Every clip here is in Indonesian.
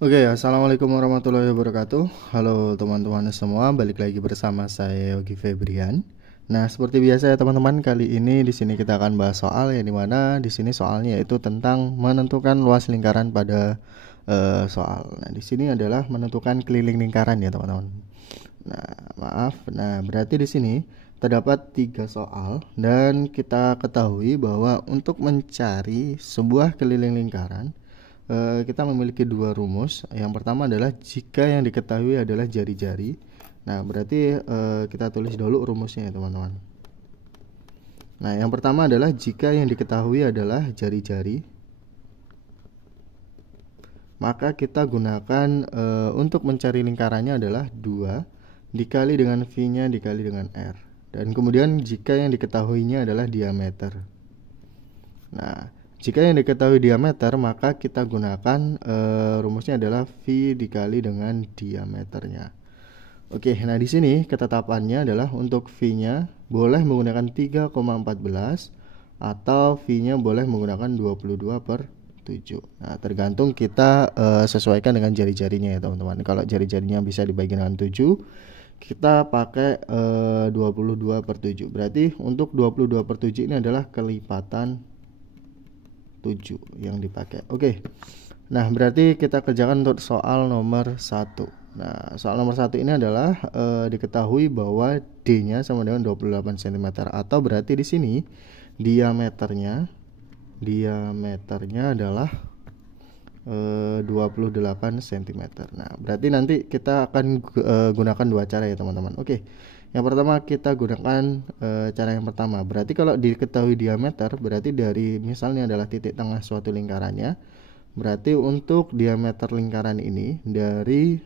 Oke, assalamualaikum warahmatullahi wabarakatuh. Halo teman-teman semua, balik lagi bersama saya Yogi Febrian. Nah, seperti biasa ya teman-teman, kali ini di sini kita akan bahas soal yang dimana di sini soalnya yaitu tentang menentukan luas lingkaran pada soal. Nah, di sini adalah menentukan keliling lingkaran ya teman-teman. Nah, maaf. Nah, berarti di sini terdapat tiga soal dan kita ketahui bahwa untuk mencari sebuah keliling lingkaran kita memiliki dua rumus. Yang pertama adalah jika yang diketahui adalah jari-jari. Nah, berarti kita tulis dulu rumusnya ya teman-teman. Nah, yang pertama adalah jika yang diketahui adalah jari-jari, maka kita gunakan untuk mencari lingkarannya adalah 2 dikali dengan V-nya dikali dengan R. Dan kemudian jika yang diketahuinya adalah diameter. Nah, jika yang diketahui diameter, maka kita gunakan rumusnya adalah V dikali dengan diameternya. Oke, nah di sini ketetapannya adalah untuk V-nya boleh menggunakan 3,14 atau V-nya boleh menggunakan 22/7. Nah, tergantung kita sesuaikan dengan jari-jarinya ya teman-teman. Kalau jari-jarinya bisa dibagi dengan 7, kita pakai 22/7. Berarti untuk 22/7 ini adalah kelipatan 7 yang dipakai. Oke. Nah, berarti kita kerjakan untuk soal nomor 1. Nah, soal nomor 1 ini adalah diketahui bahwa D-nya sama dengan 28 cm atau berarti di sini diameternya adalah 28 cm. Nah, berarti nanti kita akan gunakan dua cara ya, teman-teman. Oke. Yang pertama kita gunakan cara yang pertama. Berarti kalau diketahui diameter, berarti dari misalnya adalah titik tengah suatu lingkarannya. Berarti untuk diameter lingkaran ini dari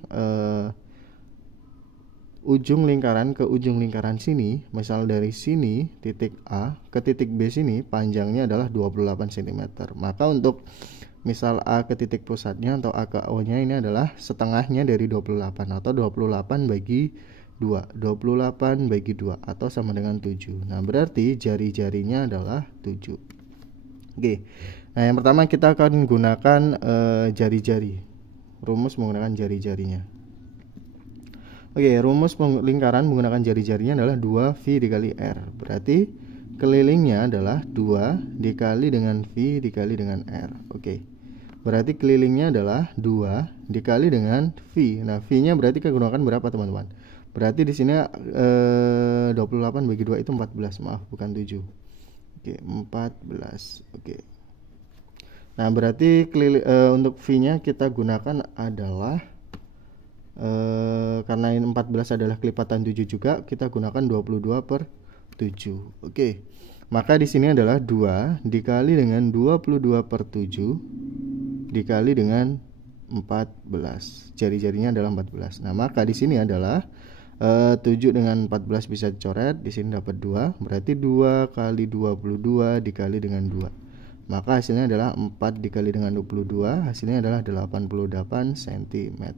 ujung lingkaran ke ujung lingkaran sini, misal dari sini titik A ke titik B sini panjangnya adalah 28 cm. Maka untuk misal A ke titik pusatnya atau A ke O-nya ini adalah setengahnya dari 28 atau 28 bagi 2. 28 bagi 2 atau sama dengan 7. Nah, berarti jari-jarinya adalah 7. Oke. Nah, yang pertama kita akan gunakan jari-jari. Rumus menggunakan jari-jarinya. Oke, rumus lingkaran menggunakan jari-jarinya adalah 2V dikali R. Berarti kelilingnya adalah 2 dikali dengan V dikali dengan R. Oke. Berarti kelilingnya adalah 2 dikali dengan V. Nah, V-nya berarti kita gunakan berapa, teman-teman? Berarti di sini 28 bagi 2 itu 14. Maaf, bukan 7. Oke, 14. Oke. Nah, berarti untuk V-nya kita gunakan adalah karena ini 14 adalah kelipatan 7 juga, kita gunakan 22/7. Oke. Maka di sini adalah 2 dikali dengan 22/7 dikali dengan 14. Jari-jarinya adalah 14. Nah, maka di sini adalah 7 dengan 14 bisa dicoret, di sini dapat 2, berarti 2 kali 22 dikali dengan 2. Maka hasilnya adalah 4 dikali dengan 22, hasilnya adalah 88 cm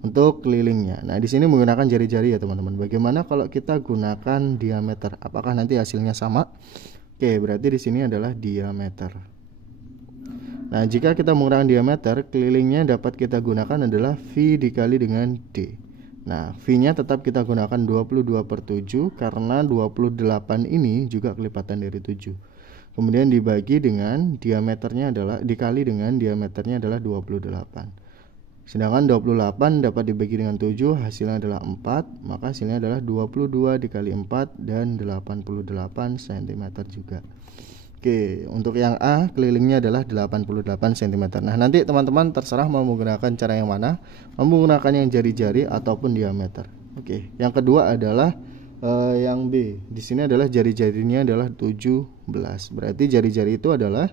untuk kelilingnya. Nah, di sini menggunakan jari-jari ya, teman-teman. Bagaimana kalau kita gunakan diameter? Apakah nanti hasilnya sama? Oke, berarti di sini adalah diameter. Nah, jika kita menggunakan diameter, kelilingnya dapat kita gunakan adalah V dikali dengan D. Nah, V-nya tetap kita gunakan 22/7 karena 28 ini juga kelipatan dari 7. Kemudian dibagi dengan diameternya adalah dikali dengan diameternya adalah 28. Sedangkan 28 dapat dibagi dengan 7, hasilnya adalah 4, maka hasilnya adalah 22 dikali 4 dan 88 cm juga. Oke, untuk yang A kelilingnya adalah 88 cm. Nah, nanti teman-teman terserah mau menggunakan cara yang mana, mau menggunakan yang jari-jari ataupun diameter. Oke, yang kedua adalah yang B. Di sini adalah jari-jarinya adalah 17. Berarti jari-jari itu adalah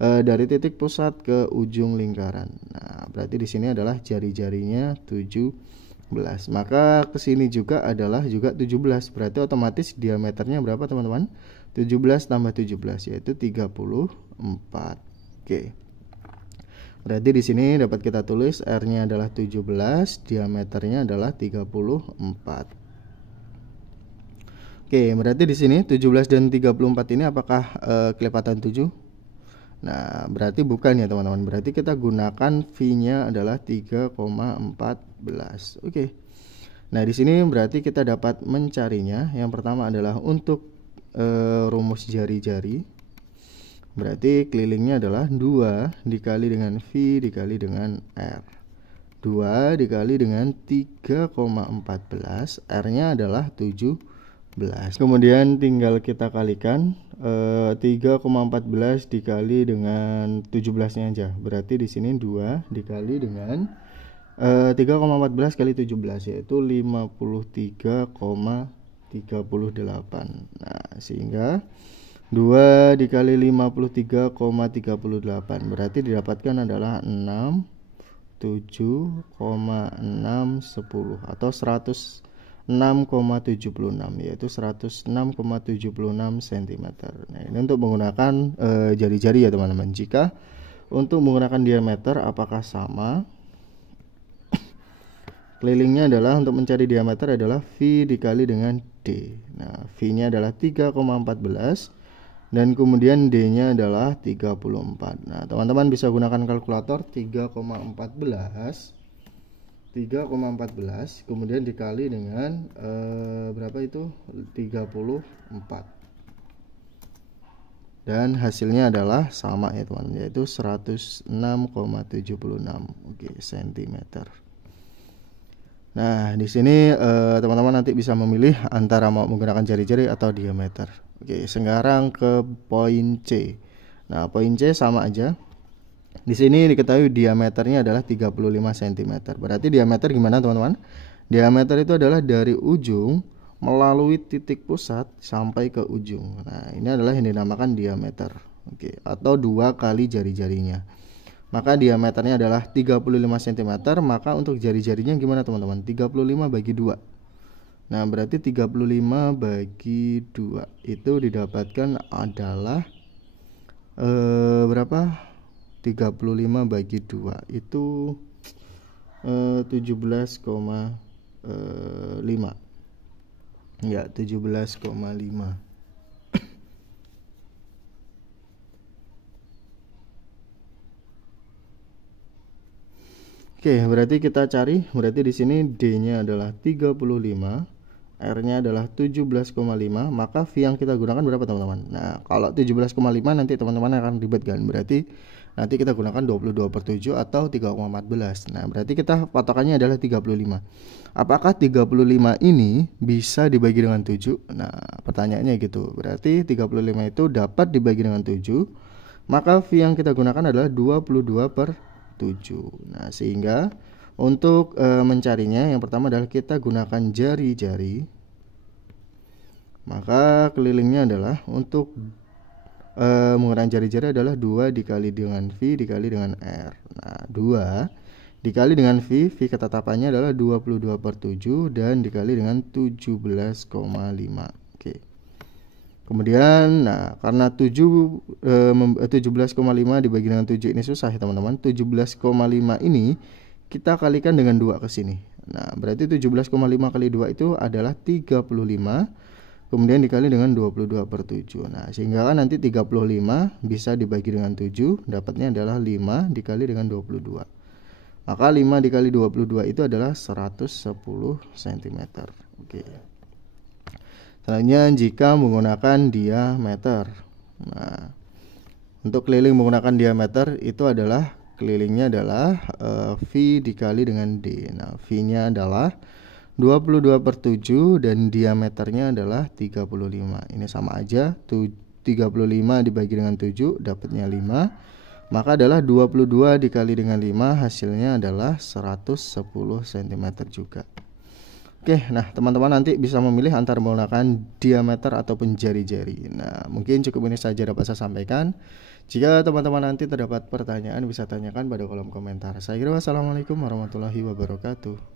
dari titik pusat ke ujung lingkaran. Nah, berarti di sini adalah jari-jarinya 17. Maka ke sini juga adalah juga 17. Berarti otomatis diameternya berapa, teman-teman? 17 tambah 17 yaitu 34. Oke. Berarti di sini dapat kita tulis R-nya adalah 17, diameternya adalah 34. Oke, berarti di sini 17 dan 34 ini apakah kelipatan 7? Nah, berarti bukan ya teman-teman. Berarti kita gunakan V-nya adalah 3,14. Oke. Nah, di sini berarti kita dapat mencarinya. Yang pertama adalah untuk rumus jari-jari. Berarti kelilingnya adalah 2 dikali dengan V dikali dengan R. 2 dikali dengan 3,14, R-nya adalah 17. Kemudian tinggal kita kalikan 3,14 dikali dengan 17-nya aja. Berarti di sini 2 dikali dengan 3,14 kali 17 yaitu 53,38. Nah, sehingga 2 dikali 53,38 berarti didapatkan adalah 6, 7,6, 10 atau 106,76 yaitu 106,76 cm. Nah, ini untuk menggunakan jari-jari ya teman-teman. Jika untuk menggunakan diameter apakah sama? Kelilingnya adalah untuk mencari diameter adalah V dikali dengan D. Nah, V-nya adalah 3,14 dan kemudian D-nya adalah 34. Nah, teman-teman bisa gunakan kalkulator 3,14 kemudian dikali dengan berapa itu? 34. Dan hasilnya adalah sama ya teman-teman, yaitu 106,76 cm. Nah, di sini teman-teman nanti bisa memilih antara mau menggunakan jari-jari atau diameter. Oke, sekarang ke poin C. Nah, poin C sama aja. Di sini diketahui diameternya adalah 35 cm. Berarti diameter gimana, teman-teman? Diameter itu adalah dari ujung melalui titik pusat sampai ke ujung. Nah, ini adalah yang dinamakan diameter. Oke, atau 2 kali jari-jarinya. Maka diameternya adalah 35 cm, maka untuk jari-jarinya gimana teman-teman? 35 bagi 2. Nah, berarti 35 bagi 2 itu didapatkan adalah berapa? 35 bagi 2 itu 17,5. Ya, 17,5. Oke, berarti kita cari, berarti di sini D-nya adalah 35, R-nya adalah 17,5, maka V yang kita gunakan berapa teman-teman? Nah, kalau 17,5 nanti teman-teman akan ribet kan, berarti nanti kita gunakan 22/7 atau 3,14. Nah, berarti kita patokannya adalah 35. Apakah 35 ini bisa dibagi dengan 7? Nah, pertanyaannya gitu. Berarti 35 itu dapat dibagi dengan 7, maka V yang kita gunakan adalah 22/7. Nah, sehingga untuk mencarinya yang pertama adalah kita gunakan jari-jari. Maka kelilingnya adalah untuk menggunakan jari-jari adalah 2 dikali dengan V dikali dengan R. Nah, 2 dikali dengan V ketetapannya adalah 22/7 dan dikali dengan 17,5. Oke. Kemudian, nah, karena 17,5 dibagi dengan 7 ini susah ya teman-teman. 17,5 ini kita kalikan dengan 2 ke sini. Nah, berarti 17,5 kali 2 itu adalah 35. Kemudian dikali dengan 22/7. Nah, sehingga kan nanti 35 bisa dibagi dengan 7, dapatnya adalah 5 dikali dengan 22. Maka 5 dikali 22 itu adalah 110 cm. Oke. Selanjutnya jika menggunakan diameter. Nah, untuk keliling menggunakan diameter itu adalah kelilingnya adalah V dikali dengan D. Nah, V-nya adalah 22/7 dan diameternya adalah 35. Ini sama aja, 35 dibagi dengan 7 dapatnya 5. Maka adalah 22 dikali dengan 5 hasilnya adalah 110 cm juga. Oke, nah teman-teman nanti bisa memilih antara menggunakan diameter ataupun jari-jari. Nah, mungkin cukup ini saja dapat saya sampaikan. Jika teman-teman nanti terdapat pertanyaan bisa tanyakan pada kolom komentar. Saya kira wassalamualaikum warahmatullahi wabarakatuh.